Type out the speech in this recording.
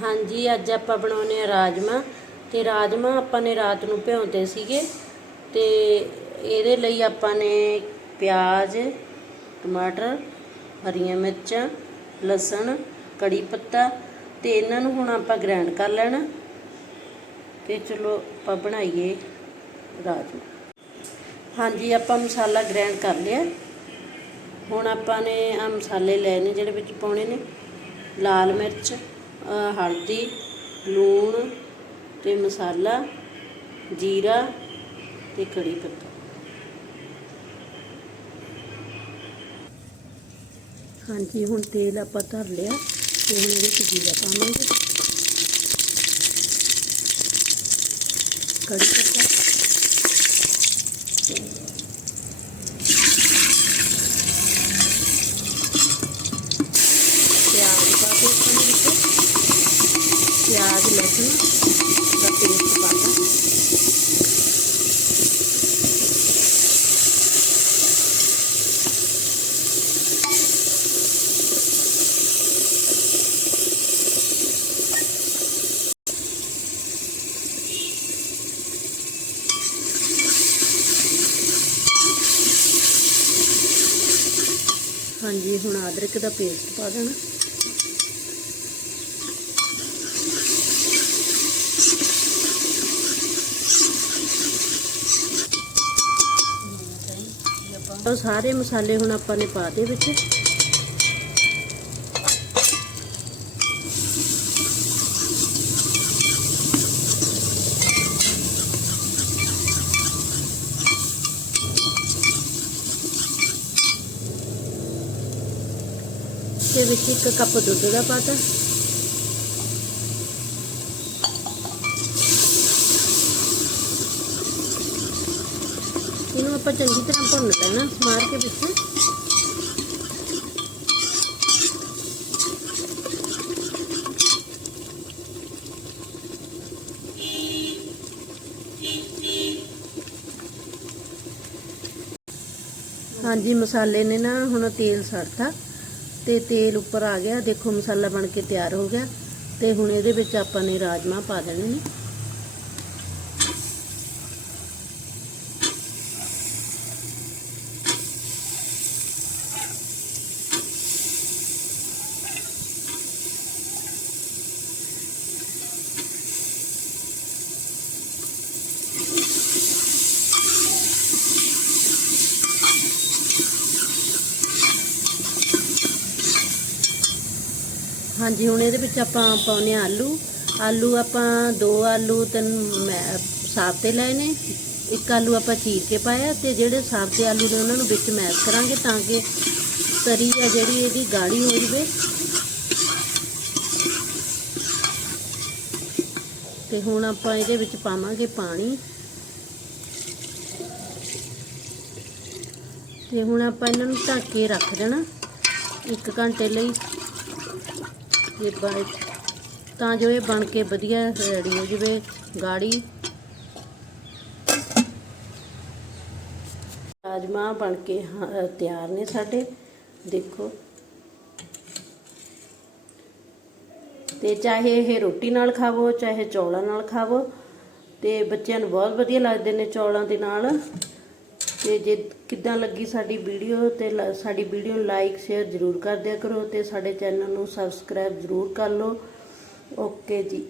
ਹਾਂਜੀ, ਅੱਜ ਆਪਾਂ ਬਣਾਉਨੇ ਆ ਰਾਜਮਾ ਤੇ ਰਾਜਮਾ ਆਪਾਂ ਨੇ ਰਾਤ ਨੂੰ ਭਿਉਂਤੇ ਸੀਗੇ ਤੇ ਇਹਦੇ ਲਈ ਆਪਾਂ ਨੇ ਪਿਆਜ਼, ਟਮਾਟਰ, ਹਰੀਆਂ ਮਿਰਚਾਂ, ਲਸਣ, ਕੜੀ ਪੱਤਾ ਤੇ ਇਹਨਾਂ ਨੂੰ ਹੁਣ ਆਪਾਂ ਗ੍ਰਾਈਂਡ ਕਰ ਲੈਣਾ ਤੇ ਚਲੋ ਆਪਾਂ ਬਣਾਈਏ ਰਾਜਮਾ ਹਾਂਜੀ, ਆਪਾਂ ਮਸਾਲਾ ਗ੍ਰਾਈਂਡ ਕਰ ਲਿਆ। ਹੁਣ ਆਪਾਂ ਨੇ ਆ ਮਸਾਲੇ ਲਏ ਨੇ ਜਿਹੜੇ ਵਿੱਚ ਪਾਉਣੇ ਨੇ ਲਾਲ ਮਿਰਚ ਹਲਦੀ, ਲੂਣ ਅਤੇ ਮਸਾਲਾ, ਜੀਰਾ ਅਤੇ ਕੜੀ ਪੱਤਾ। ਹਾਂਜੀ, ਹੁਣ ਤੇਲ ਆਪਾਂ ਧਰ ਲਿਆ ਤੇ ਹੁਣ ਇਹਦੇ ਵਿੱਚ ਜੀਰਾ ਪਾਵਾਂਗੇ। ਕੜੀ ਪੱਤਾ ਪਿਆਜ਼ ਪਾ ਕੇ ਆਪਾਂ ਨੇ ਵਿੱਚ ਪਿਆਜ਼ ਲਸਣ ਦਾ ਪੇਸਟ ਹਾਂਜੀ ਹੁਣ ਅਦਰਕ ਦਾ ਪੇਸਟ ਪਾ ਦੇਣਾ। ਉਹ ਸਾਰੇ ਮਸਾਲੇ ਹੁਣ ਆਪਾਂ ਨੇ ਪਾ ਦੇ ਵਿੱਚ। ਤੇ ਵਿੱਚ ਇੱਕ ਕੱਪ ਦੁੱਧ ਦਾ ਪਾਤਾ ਆਪਾਂ ਚੰਗੀ ਤਰ੍ਹਾਂ ਭੁੰਨ ਲੈਣਾ, ਮਾਰ ਕੇ ਵਿੱਚ ਹਾਂਜੀ, ਮਸਾਲੇ ਨੇ ਨਾ ਹੁਣ ਤੇਲ ਸੜਤਾ ਤੇ ਤੇਲ ਉੱਪਰ ਆ ਗਿਆ। ਦੇਖੋ, ਮਸਾਲਾ ਬਣ ਕੇ ਤਿਆਰ ਹੋ ਗਿਆ ਤੇ ਹੁਣ ਇਹਦੇ ਵਿੱਚ ਆਪਾਂ ਨੇ ਰਾਜਮਾ ਪਾ ਦੇਣੇ ਨੇ। ਹਾਂਜੀ, ਹੁਣ ਇਹਦੇ ਵਿੱਚ ਆਪਾਂ ਪਾਉਨੇ ਆ ਆਲੂ। ਆਲੂ ਆਪਾਂ ਦੋ ਆਲੂ, ਤਿੰਨ ਮੈਂ ਸਾਬਤੇ ਲਏ ਨੇ। ਇੱਕ ਆਲੂ ਆਪਾਂ ਚੀਰ ਕੇ ਪਾਇਆ ਤੇ ਜਿਹੜੇ ਸਾਬਤੇ ਆਲੂ ਨੇ ਉਹਨਾਂ ਨੂੰ ਵਿੱਚ ਮੈਸ਼ ਕਰਾਂਗੇ ਤਾਂ ਕਿ ਤਰੀ ਆ ਜਿਹੜੀ ਇਹਦੀ ਗਾੜੀ ਹੋ ਜਵੇ। ਤੇ ਹੁਣ ਆਪਾਂ ਇਹਦੇ ਵਿੱਚ ਪਾਵਾਂਗੇ ਪਾਣੀ। ਤੇ ਹੁਣ ਆਪਾਂ ਇਹਨਾਂ ਨੂੰ ਢੱਕ ਕੇ ਰੱਖ ਦੇਣਾ। 1 ਘੰਟੇ ਲਈ ਇਹ ਬਣ ਤਾਂ ਜੋ ਇਹ ਬਣ ਕੇ ਵਧੀਆ ਰੈਡੀ ਹੋ ਜਵੇ ਗਾੜੀ। ਰਾਜਮਾ ਬਣ ਕੇ, ਹਾਂ- ਤਿਆਰ ਨੇ ਸਾਡੇ, ਦੇਖੋ। ਤੇ ਚਾਹੇ ਇਹ ਰੋਟੀ ਨਾਲ ਖਾਵੋ, ਚਾਹੇ ਚੌਲਾਂ ਨਾਲ ਖਾਵੋ, ਤੇ ਬੱਚਿਆਂ ਨੂੰ ਬਹੁਤ ਵਧੀਆ ਲੱਗਦੇ ਨੇ ਚੌਲਾਂ ਦੇ ਨਾਲ। ਤੇ ਜੇ ਕਿੱਦਾਂ ਲੱਗੀ ਸਾਡੀ ਵੀਡੀਓ ਤੇ ਲ- ਸਾਡੀ ਵੀਡੀਓ ਨੂੰ ਲਾਈਕ ਸ਼ੇਅਰ ਜ਼ਰੂਰ ਕਰ ਦਿਆ ਕਰੋ ਤੇ ਸਾਡੇ ਚੈਨਲ ਨੂੰ ਸਬਸਕ੍ਰਾਈਬ ਜ਼ਰੂਰ ਕਰ ਲਓ। ਓਕੇ ਜੀ।